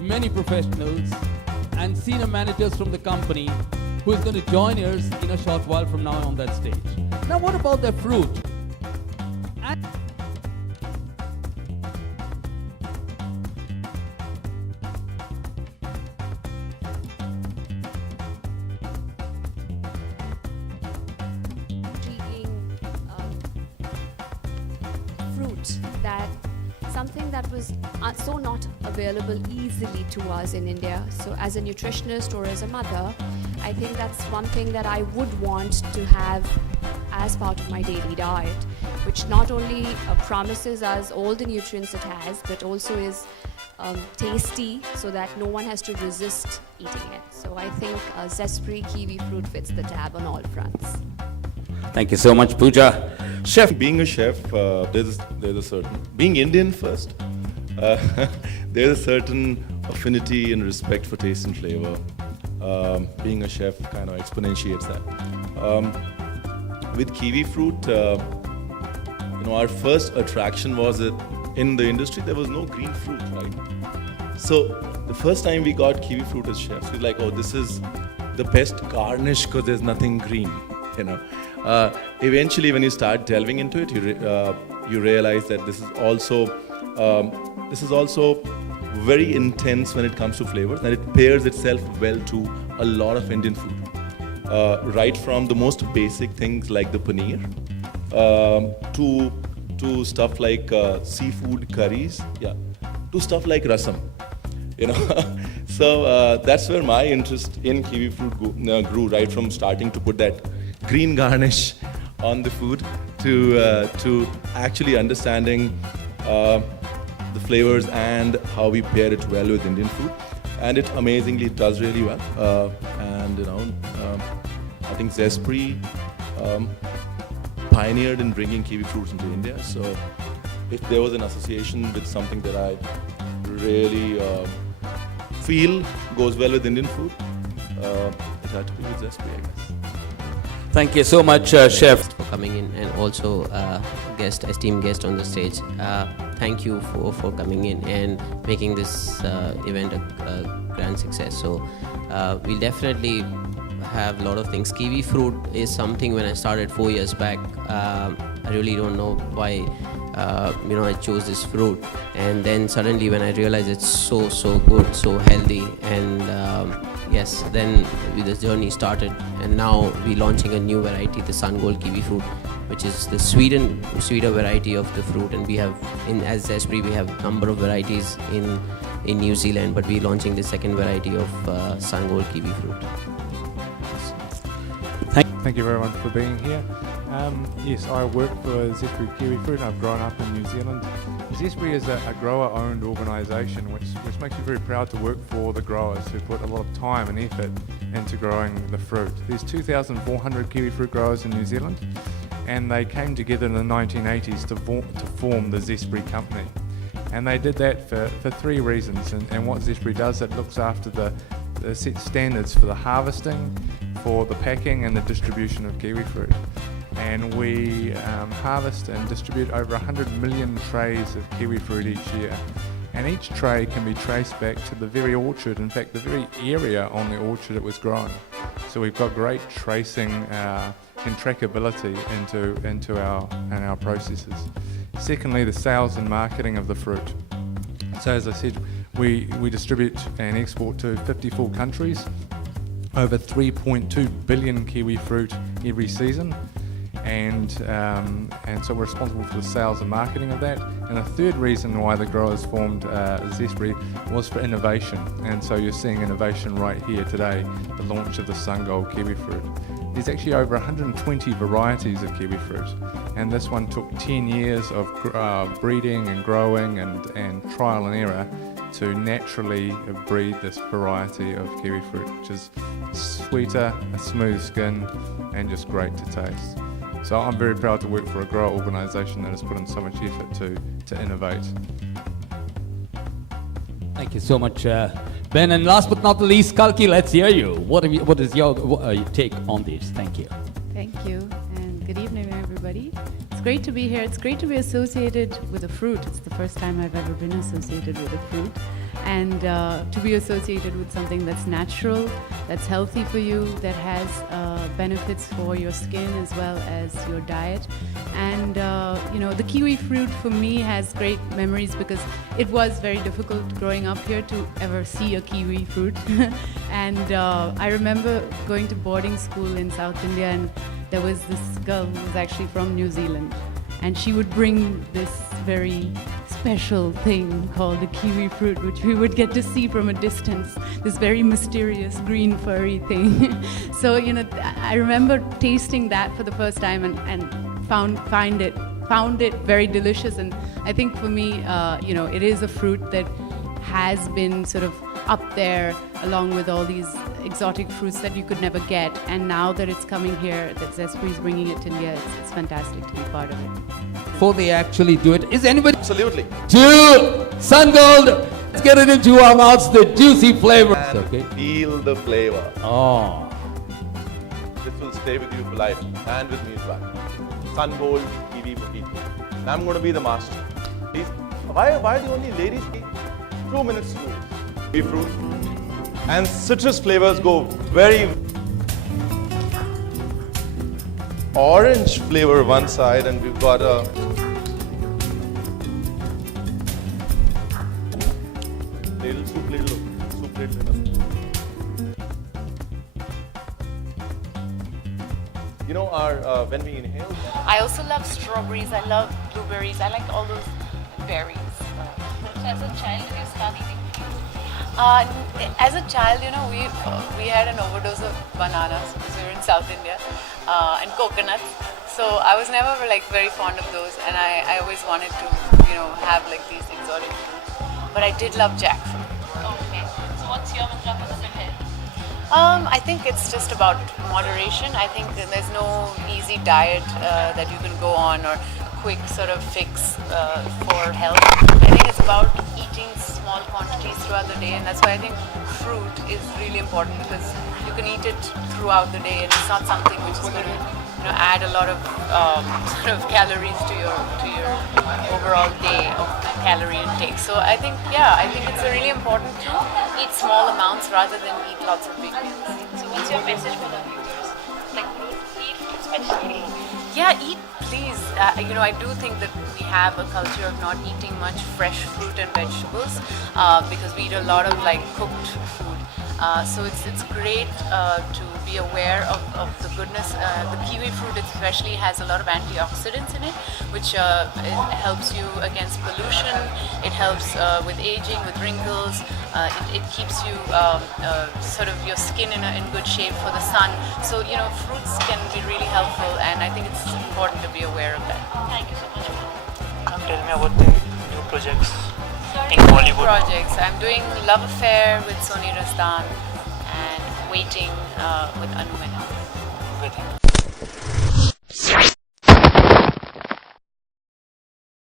Many professionals and senior managers from the company who is going to join us in a short while from now on that stage. Now what about their fruit? And fruit that something that was so not available easily to us in India. So as a nutritionist or as a mother, I think that's one thing that I would want to have as part of my daily diet, which not only promises us all the nutrients it has, but also is tasty so that no one has to resist eating it. So I think Zespri Kiwifruit fits the tab on all fronts. thank you so much, Pooja. Chef, Being a chef, there's a certain, being Indian first, there's a certain affinity and respect for taste and flavor. Being a chef kind of exponentiates that. With Kiwifruit, our first attraction was that in the industry there was no green fruit, right? So the first time we got Kiwifruit as chefs, we were like, oh, this is the best garnish because there's nothing green, Eventually, when you start delving into it, you realize that this is also very intense when it comes to flavors, and it pairs itself well to a lot of Indian food. Right from the most basic things like the paneer, to stuff like seafood curries, to stuff like rasam. So that's where my interest in Kiwifruit grew, right from starting to put that green garnish on the food to actually understanding the flavors and how we pair it well with Indian food. And it amazingly does really well. I think Zespri pioneered in bringing kiwi fruits into India. So if there was an association with something that I really feel goes well with Indian food, it had to be with Zespri, I guess. Thank you so much, Chef. For coming in, and also esteemed guest on the stage. Thank you for coming in and making this event a grand success. So we'll definitely have a lot of things. Kiwi fruit is something when I started 4 years back, I really don't know why I chose this fruit, and then suddenly when I realized it's so good, so healthy, and yes, then the journey started, and now we're launching a new variety, the Sungold kiwi fruit, which is the sweeter variety of the fruit. And we have as Zespri we have a number of varieties in New Zealand, but we're launching the second variety of Sungold kiwi fruit. Thank you very much for being here. Yes, I work for Zespri Kiwifruit. I've grown up in New Zealand. Zespri is a grower-owned organisation, which makes me very proud to work for the growers who put a lot of time and effort into growing the fruit. There's 2,400 kiwifruit growers in New Zealand, and they came together in the 1980s to form the Zespri company. And they did that for three reasons. And what Zespri does, it looks after the set standards for the harvesting, for the packing and the distribution of kiwifruit. And we harvest and distribute over 100 million trays of kiwifruit each year. And each tray can be traced back to the very orchard, in fact the very area on the orchard it was grown. So we've got great tracing and trackability into our processes. Secondly, the sales and marketing of the fruit. So as I said, we distribute and export to 54 countries, over 3.2 billion kiwi fruit every season, and so we're responsible for the sales and marketing of that. And the third reason why the growers formed Zespri was for innovation, and so you're seeing innovation right here today, the launch of the Sungold kiwi fruit. There's actually over 120 varieties of kiwi fruit, and this one took 10 years of breeding and growing and trial and error to naturally breed this variety of kiwi fruit, which is sweeter, a smooth skin, and just great to taste. So I'm very proud to work for a grower organisation that has put in so much effort to innovate. Thank you so much, Ben. And last but not the least, Kalki, let's hear you. What is your take on this? Thank you. Thank you, and good evening, everybody. everybody. It's great to be here. It's great to be associated with a fruit. It's the first time I've ever been associated with a fruit. And to be associated with something that's natural, that's healthy for you, that has benefits for your skin as well as your diet. And the kiwi fruit for me has great memories because it was very difficult growing up here to ever see a kiwi fruit. And I remember going to boarding school in South India, and there was this girl who was actually from New Zealand, and she would bring this very special thing called a kiwi fruit, which we would get to see from a distance, this very mysterious green furry thing. So, I remember tasting that for the first time and found it very delicious. And I think for me, it is a fruit that has been sort of up there along with all these exotic fruits that you could never get. And now that it's coming here, that Zespri is bringing it to India, it's fantastic to be part of it. Before they actually do it, is anybody Absolutely. to Sungold? Let's get it into our mouths, the juicy flavor. Okay. Feel the flavor. Oh. This will stay with you for life and with me as well. Sungold TV for people. And I'm going to be the master. Please. Why the only ladies? 2 minutes to do it. Kiwifruit and citrus flavors go very orange flavor one side, and we've got a little soup ladle. Our when we inhale. I also love strawberries, I love blueberries, I like all those berries. So as a child, did you start eating fruit? As a child, we had an overdose of bananas because we were in South India, and coconuts. So I was never very fond of those, and I always wanted to, have these exotic fruits. But I did love jackfruit. Okay. So what's your mantra for the health? I think it's just about moderation. I think that there's no easy diet that you can go on or quick sort of fix for health. I think it's about eating small quantities throughout the day, and that's why I think fruit is really important because you can eat it throughout the day, and it's not something which is going to add a lot of sort of calories to your overall day of calorie intake. So I think it's really important to eat small amounts rather than eat lots of big meals. So what's your message for the viewers? Eat fruit especially. Yeah, eat please. I do think that we have a culture of not eating much fresh fruit and vegetables because we eat a lot of cooked food. So it's great to be aware of the goodness. The kiwi fruit especially has a lot of antioxidants in it, which it helps you against pollution. It helps with aging, with wrinkles. It keeps you sort of your skin in good shape for the sun. So fruits can be really helpful, and I think it's important to be aware of that. Thank you so much. Tell me about the new projects in Bollywood. Projects. I'm doing Love Affair with Soni Rastan and Waiting with Anu Menon. With him.